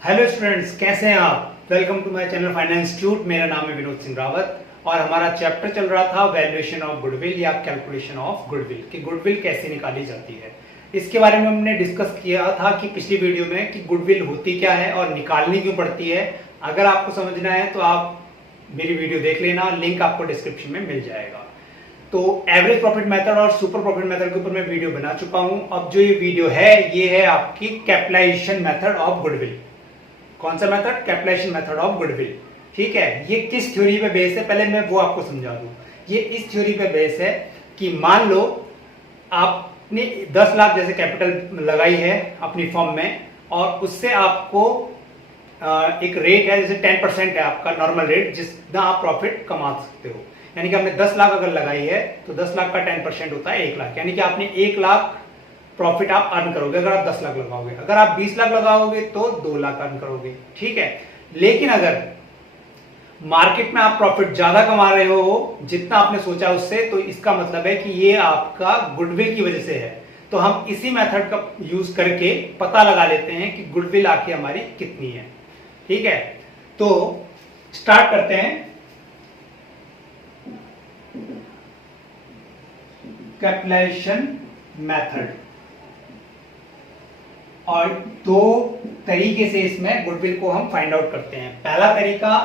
Hello students, कैसे हैं आप। Welcome to my channel finance institute. मेरा नाम है विनोद सिंह रावत और हमारा चैप्टर चल रहा था वैल्यूएशन ऑफ गुडविल या कैलकुलेशन ऑफ गुडविल कि गुडविल कैसे निकाली जाती है। इसके बारे में हमने डिस्कस किया था कि पिछली वीडियो में कि गुडविल होती क्या है और निकालनी क्यों पड़ती है। अगर आपको समझना है तो आप मेरी वीडियो देख लेना, लिंक आपको डिस्क्रिप्शन में मिल जाएगा। तो एवरेज प्रॉफिट मेथड और सुपर प्रॉफिट मेथड के ऊपर मैं वीडियो बना चुका हूं। अब जो ये वीडियो है ये है आपकी कैपिटलाइजेशन मेथड ऑफ गुडविल। कौन सा method? Capitalisation method of goodwill. ठीक है, ये किस थ्योरी पे बेस है पहले मैं वो आपको समझा दूं। ये इस थ्योरी पे बेस है कि मान लो आपने 10 लाख जैसे कैपिटल लगाई है अपनी फर्म में और उससे आपको एक रेट है, जैसे 10% है आपका नॉर्मल रेट जितना आप प्रॉफिट कमा सकते हो। यानी कि आपने 10 लाख अगर लगाई है तो 10 लाख का 10% होता है 1 लाख। यानी कि आपने 1 लाख प्रॉफिट आप अर्न करोगे अगर आप 10 लाख लगाओगे। अगर आप 20 लाख लगाओगे तो 2 लाख अर्न करोगे। ठीक है, लेकिन अगर मार्केट में आप प्रॉफिट ज्यादा कमा रहे हो जितना आपने सोचा उससे, तो इसका मतलब है कि ये आपका गुडविल की वजह से है। तो हम इसी मेथड का यूज करके पता लगा लेते हैं कि गुडविल आखिर हमारी कितनी है। ठीक है, तो स्टार्ट करते हैं। कैपिटलाइजेशन मेथड, और दो तरीके से इसमें गुडविल को हम फाइंड आउट करते हैं। पहला तरीका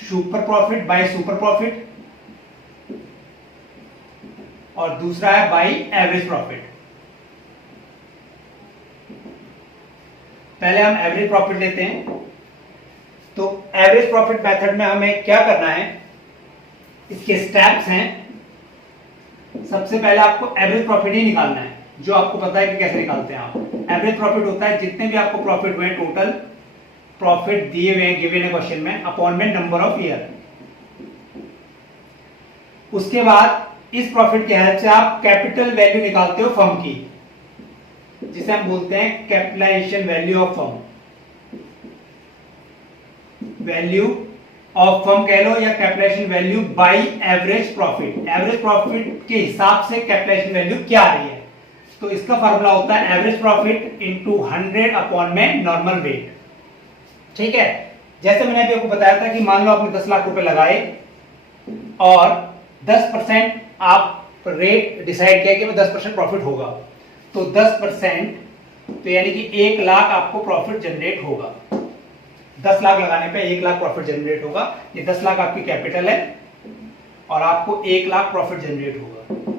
super profit by super profit और दूसरा है बाय एवरेज प्रॉफिट। पहले हम एवरेज प्रॉफिट लेते हैं। तो एवरेज प्रॉफिट मेथड में हमें क्या करना है, इसके स्टेप्स हैं। सबसे पहले आपको एवरेज प्रॉफिट ही निकालना है, जो आपको पता है कि कैसे निकालते हैं आप। एवरेज प्रॉफिट होता है जितने भी आपको प्रॉफिट हुए, टोटल प्रॉफिट दिए हुए हैं गिवन है क्वेश्चन में, अपॉन में नंबर ऑफ ईयर। उसके बाद इस प्रॉफिट के हेल्प से आप कैपिटल वैल्यू निकालते हो फर्म की, जिसे हम बोलते हैं capitalization value of firm. Value of firm कह लो या capitalization value by average profit. Average profit के हिसाब से कैपिटलाइजेशन वैल्यू क्या आ रही है, तो इसका फॉर्मूला होता है एवरेज प्रॉफिट इंटू 100 अपॉन में नॉर्मल रेट। ठीक है, जैसे मैंने अभी आपको बताया था कि मान लो आपने 10 लाख रुपए लगाए और 10% आप रेट डिसाइड किया कि 10% प्रॉफिट होगा, तो 10% तो यानी कि 1 लाख आपको प्रॉफिट जनरेट होगा। 10 लाख लगाने पे 1 लाख प्रॉफिट जनरेट होगा। ये 10 लाख आपकी कैपिटल है और आपको 1 लाख प्रॉफिट जनरेट होगा।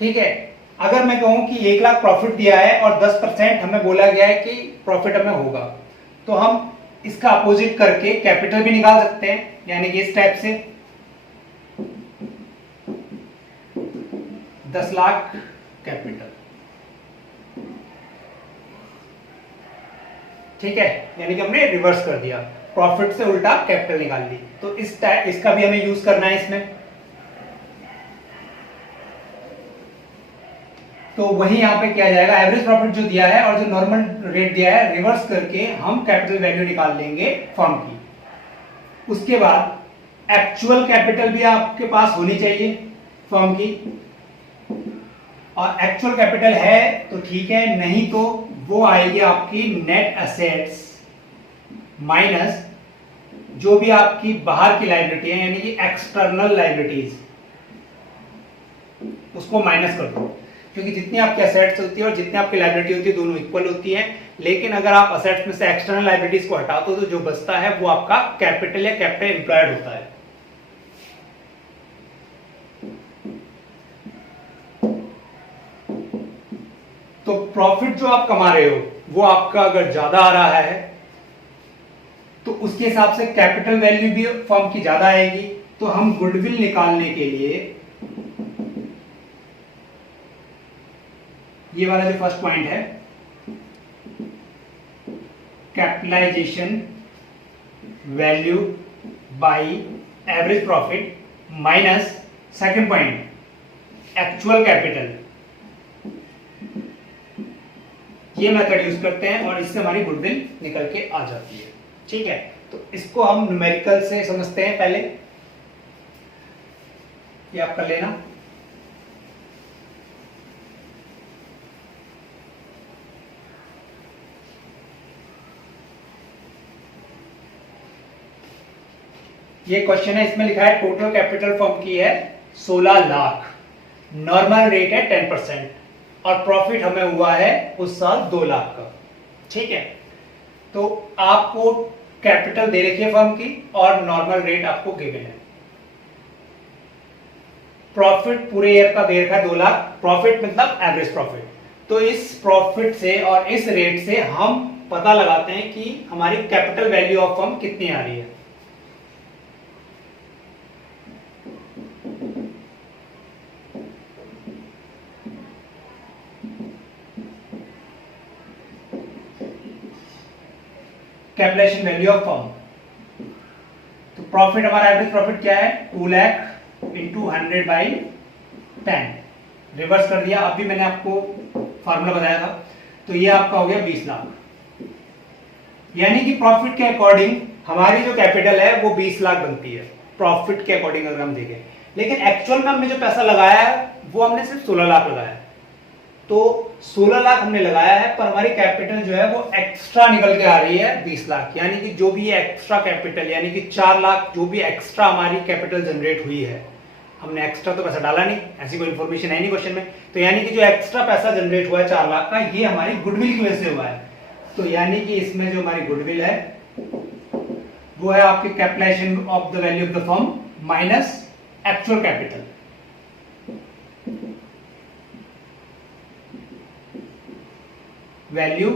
ठीक है, अगर मैं कहूं कि 1 लाख प्रॉफिट दिया है और 10% हमें बोला गया है कि प्रॉफिट हमें होगा, तो हम इसका अपोजिट करके कैपिटल भी निकाल सकते हैं। यानी कि इस टाइप से 10 लाख कैपिटल। ठीक है, यानी कि हमने रिवर्स कर दिया, प्रॉफिट से उल्टा कैपिटल निकाल ली। तो इसका भी हमें यूज करना है इसमें। तो वही यहां पे किया जाएगा, एवरेज प्रॉफिट जो दिया है और जो नॉर्मल रेट दिया है रिवर्स करके हम कैपिटल वैल्यू निकाल लेंगे फर्म की। उसके बाद एक्चुअल कैपिटल भी आपके पास होनी चाहिए फर्म की, और एक्चुअल कैपिटल है तो ठीक है, नहीं तो वो आएगी आपकी नेट एसेट्स माइनस जो भी आपकी बाहर की लायबिलिटी है, यानी कि एक्सटर्नल लायबिलिटीज, उसको माइनस कर दो। क्योंकि जितनी आपकी एसेट्स होती है और जितनी आपकी लायबिलिटी होती है दोनों इक्वल होती है। लेकिन अगर आप एसेट्स में से एक्सटर्नल लायबिलिटीज को हटाते हो तो जो बचता है वो आपका कैपिटल या कैपिटल एम्प्लॉयड होता है। तो प्रॉफिट जो आप कमा रहे हो वो आपका अगर ज्यादा आ रहा है तो उसके हिसाब से कैपिटल वैल्यू भी फर्म की ज्यादा आएगी। तो हम गुडविल निकालने के लिए ये वाला जो फर्स्ट पॉइंट है, capitalization value by average profit minus second point actual capital, ये मेथड यूज करते हैं और इससे हमारी गुडविल निकल के आ जाती है। ठीक है, तो इसको हम न्यूमेरिकल से समझते हैं। पहले ये आप कर लेना। ये क्वेश्चन है, इसमें लिखा है टोटल कैपिटल फर्म की है 16 लाख, नॉर्मल रेट है 10% और प्रॉफिट हमें हुआ है उस साल 2 लाख का। ठीक है, तो आपको कैपिटल दे रखी है फर्म की और नॉर्मल रेट आपको गिवन है। प्रॉफिट पूरे ईयर का दे रखा है 2 लाख, प्रॉफिट मतलब एवरेज प्रॉफिट। तो इस प्रॉफिट से और इस रेट से हम पता लगाते हैं कि हमारी कैपिटल वैल्यू ऑफ फर्म कितनी आ रही है। कैपिटलाइजेशन वैल्यू ऑफ फर्म, तो प्रॉफिट हमारा एवरेज प्रॉफिट क्या है 2 लाख इंटू 100/10, रिवर्स कर दिया, अभी मैंने आपको फार्मूला बताया था। तो ये आपका हो गया 20 लाख, यानी कि प्रॉफिट के अकॉर्डिंग हमारी जो कैपिटल है वो 20 लाख बनती है प्रॉफिट के अकॉर्डिंग अगर हम देखें। लेकिन एक्चुअल में हमने जो पैसा लगाया है वो हमने सिर्फ 16 लाख लगाया है। तो 16 लाख हमने लगाया है, पर हमारी कैपिटल जो है वो एक्स्ट्रा निकल के आ रही है 20 लाख, यानी कि जो भी एक्स्ट्रा कैपिटल, यानी कि 4 लाख जो भी एक्स्ट्रा हमारी कैपिटल जनरेट हुई है, हमने एक्स्ट्रा तो पैसा डाला नहीं, ऐसी कोई इंफॉर्मेशन है नहीं क्वेश्चन में, तो यानी कि जो एक्स्ट्रा पैसा जनरेट हुआ है 4 लाख का, ये हमारी गुडविल की वजह से हुआ है। तो यानी कि इसमें जो हमारी गुडविल है वो है आपकी capitalization of the value of the firm minus actual capital. Value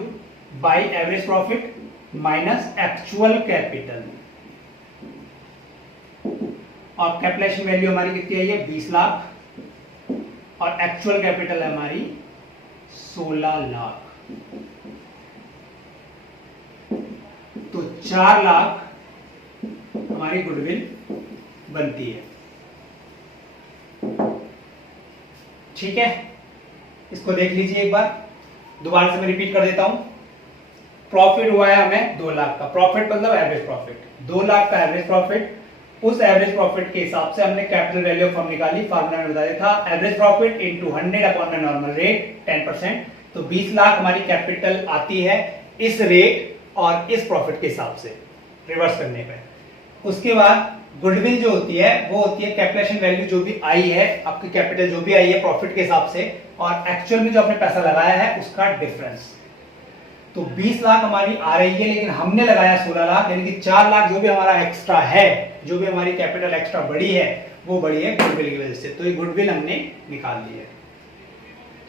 by average profit minus actual capital, और कैपिटलाइजेशन वैल्यू हमारी कितनी आई है 20 लाख और एक्चुअल कैपिटल है हमारी 16 लाख। तो 4 लाख हमारी गुडविल बनती है। ठीक है, इसको देख लीजिए एक बार, दोबारा से मैं रिपीट कर देता हूं। प्रॉफिट हुआ है हमें 2 लाख का, प्रॉफिट मतलब एवरेज प्रॉफिट, 2 लाख का एवरेज प्रॉफिट, उस एवरेज प्रॉफिट के हिसाब से हमने कैपिटल वैल्यू ऑफ फर्म निकाली, फार्मूला में बताया था average profit into 100 upon the normal rate 10%। तो 20 लाख हमारी कैपिटल आती है इस रेट और इस प्रॉफिट के हिसाब से रिवर्स करने पे। उसके बाद गुडविल जो होती है वो होती है कैपिटलाइजेशन वैल्यू जो भी आई है, आपकी कैपिटल जो भी आई है प्रॉफिट के हिसाब से, और एक्चुअल में जो आपने पैसा लगाया है उसका डिफरेंस। तो 20 लाख हमारी आ रही है, लेकिन हमने लगाया 16 लाख, यानी कि 4 लाख जो भी हमारा एक्स्ट्रा है, जो भी हमारी कैपिटल एक्स्ट्रा बढ़ी है वो बढ़ी है गुडविल की वजह से। तो ये गुडविल हमने निकाल ली है।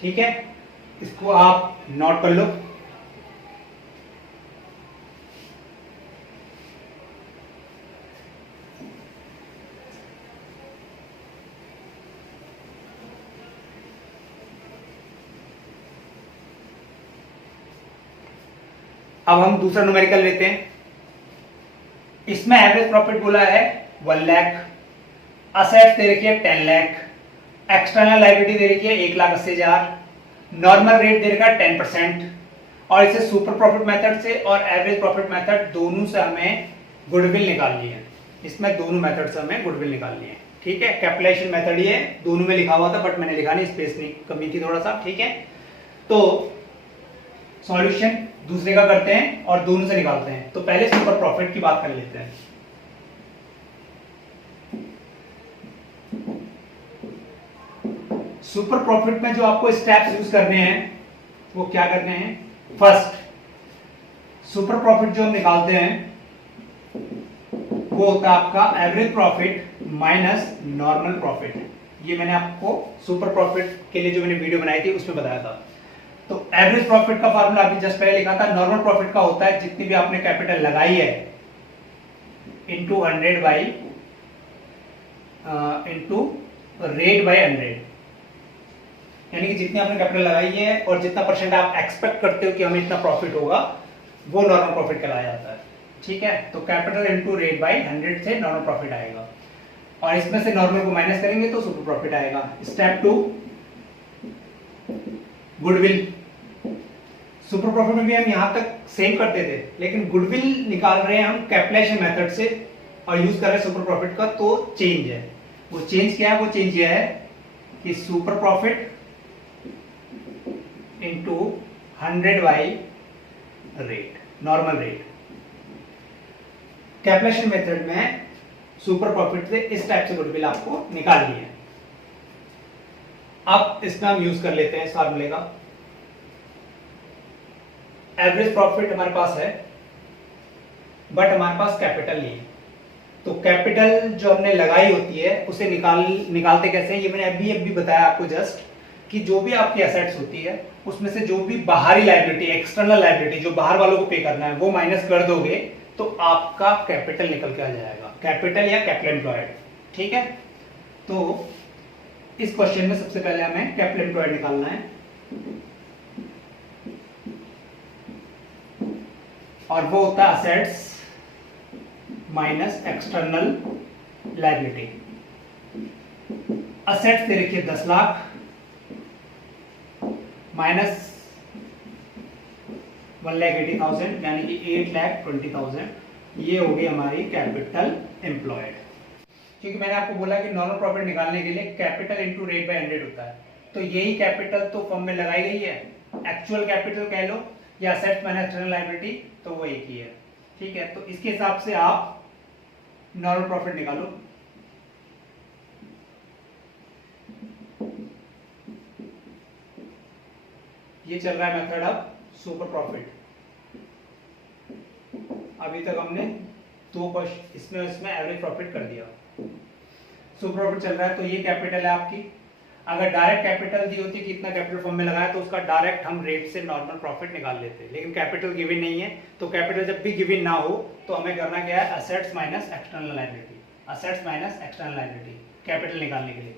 ठीक है, इसको आप नोट कर लो। अब हम दूसरा न्यूमेरिकल लेते हैं। इसमें एवरेज प्रॉफिट बोला है 1 लाख, असेट्स दे रखी है 10 लाख, एक्सटर्नल लायबिलिटी दे रखी है 1,80,000, नॉर्मल रेट दे रखा है 10%, और इसे सुपर प्रॉफिट मेथड से और एवरेज प्रॉफिट मेथड दोनों से हमें गुडविल निकालनी है। इसमें दोनों मेथड से हमें गुडविल निकालनी है। ठीक है, कैपिटलाइजेशन मेथड ये दोनों में लिखा हुआ था बट मैंने लिखा नहीं, स्पेस नहीं कमी थी थोड़ा सा। ठीक है, तो सॉल्यूशन दूसरे का करते हैं और दोनों से निकालते हैं। तो पहले सुपर प्रॉफिट की बात कर लेते हैं। सुपर प्रॉफिट में जो आपको स्टेप्स यूज करने हैं वो क्या करने हैं? फर्स्ट, सुपर प्रॉफिट जो हम निकालते हैं वो होता है आपका average profit minus normal profit. ये मैंने आपको सुपर प्रॉफिट के लिए जो मैंने वीडियो बनाई थी उसमें बताया था। तो एवरेज प्रॉफिट का फार्मूला अभी जस्ट पहले लिखा था। नॉर्मल प्रॉफिट का होता है जितनी भी आपने कैपिटल लगाई है into 100 by into rate by 100, यानी कि जितनी आपने कैपिटल लगाई है और जितना परसेंट आप एक्सपेक्ट करते हो कि हमें इतना प्रॉफिट होगा वो नॉर्मल प्रॉफिट कहलाया जाता है। ठीक है, तो कैपिटल इंटू रेट बाई 100 से नॉर्मल प्रॉफिट आएगा, और इसमें से नॉर्मल को माइनस करेंगे तो सुपर प्रॉफिट आएगा। Step 2, goodwill. सुपर प्रॉफिट में भी हम यहां तक सेम करते थे, लेकिन गुडविल निकाल रहे हैं हम कैपिटलाइजेशन मेथड से और यूज कर रहे हैं सुपर प्रॉफिट का। तो चेंज है, वो चेंज क्या है? वो चेंज यह है कि super profit into 100 by rate, normal rate. Capitalization method में सुपर प्रॉफिट से इस टाइप से गुडविल आपको निकालनी है। अब इसमें हम यूज कर लेते हैं इस फार्मूले का। एवरेज प्रॉफिट हमारे पास है बट हमारे पास कैपिटल नहीं है, तो कैपिटल जो हमने लगाई होती है उसे निकालते कैसे हैं, ये मैंने अभी बताया आपको जस्ट, कि जो भी आपकी एसेट्स होती है उसमें से जो भी बाहरी लायबिलिटी, एक्सटर्नल लायबिलिटी जो बाहर वालों को पे करना है वो माइनस कर दोगे तो आपका कैपिटल निकल के आ जाएगा, कैपिटल या कैपिटल एम्प्लॉयड। ठीक है, तो इस क्वेश्चन में सबसे पहले हमें कैपिटल एम्प्लॉयड निकालना है और वो होता है assets minus external liability. Assets दे रखिए 10 लाख माइनस 1,80,000 यानी कि 8,20,000, ये हो गई हमारी कैपिटल एम्प्लॉयड। क्योंकि मैंने आपको बोला कि नॉर्मल प्रॉफिट निकालने के लिए कैपिटल इनटू रेट बाय 100 होता है, तो यही कैपिटल तो फर्म में लगाई गई है, एक्चुअल कैपिटल कह लो या असेट्स माइनस एक्सटर्नल लायबिलिटी, तो वो एक ही है। ठीक है, तो इसके हिसाब से आप नॉर्मल प्रॉफिट निकालो। ये चल रहा है मेथड ऑफ सुपर प्रॉफिट। अभी तक हमने इसमें एवरेज प्रॉफिट कर दिया, सुपर प्रॉफिट चल रहा है। तो ये कैपिटल है आपकी। अगर डायरेक्ट कैपिटल दी होती कि इतना कैपिटल फर्म में लगाया तो उसका डायरेक्ट हम रेट से नॉर्मल प्रॉफिट निकाल लेते, लेकिन कैपिटल गिवन नहीं है, तो कैपिटल जब भी गिवन ना हो तो हमें करना क्या है, assets minus external liability, assets minus external liability capital निकालने के लिए।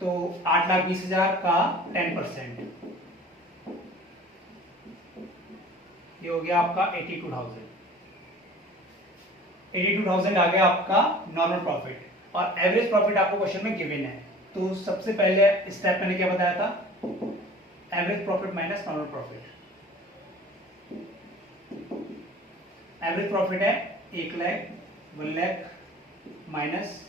तो 8,20,000 का 10%, ये हो गया आपका 82,000। 82,000 आ गया आपका नॉर्मल प्रॉफिट, और एवरेज प्रॉफिट आपको क्वेश्चन में गिवन है। तो सबसे पहले स्टेप मैंने क्या बताया था, average profit minus normal profit. Average profit है 1 lakh, 1 lakh minus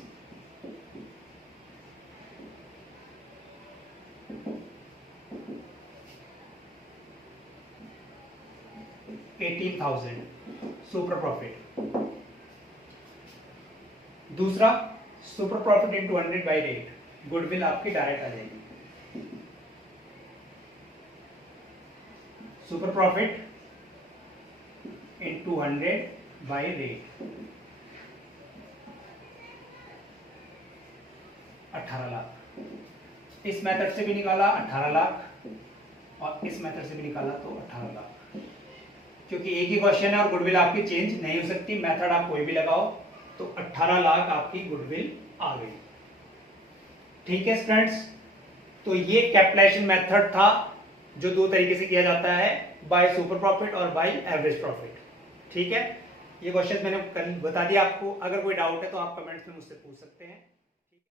18,000 super profit. दूसरा super profit into 100 by rate, goodwill आपकी डायरेक्ट आ जाएगी। Super profit into 100 by rate 18 lakh. इस मेथड से भी निकाला 18 लाख और इस मेथड से भी निकाला तो 18 लाख, क्योंकि एक ही क्वेश्चन है और गुडविल आपकी चेंज नहीं हो सकती, मेथड आप कोई भी लगाओ तो 18 लाख आपकी गुडविल आ गई। ठीक है फ्रेंड्स, तो ये कैपिटलाइजेशन मेथड था जो दो तरीके से किया जाता है, बाय सुपर प्रॉफिट और बाय एवरेज प्रॉफिट। ठीक है, ये क्वेश्चन मैंने कल बता दिया आपको। अगर कोई डाउट है तो आप कमेंट्स में मुझसे पूछ सकते हैं।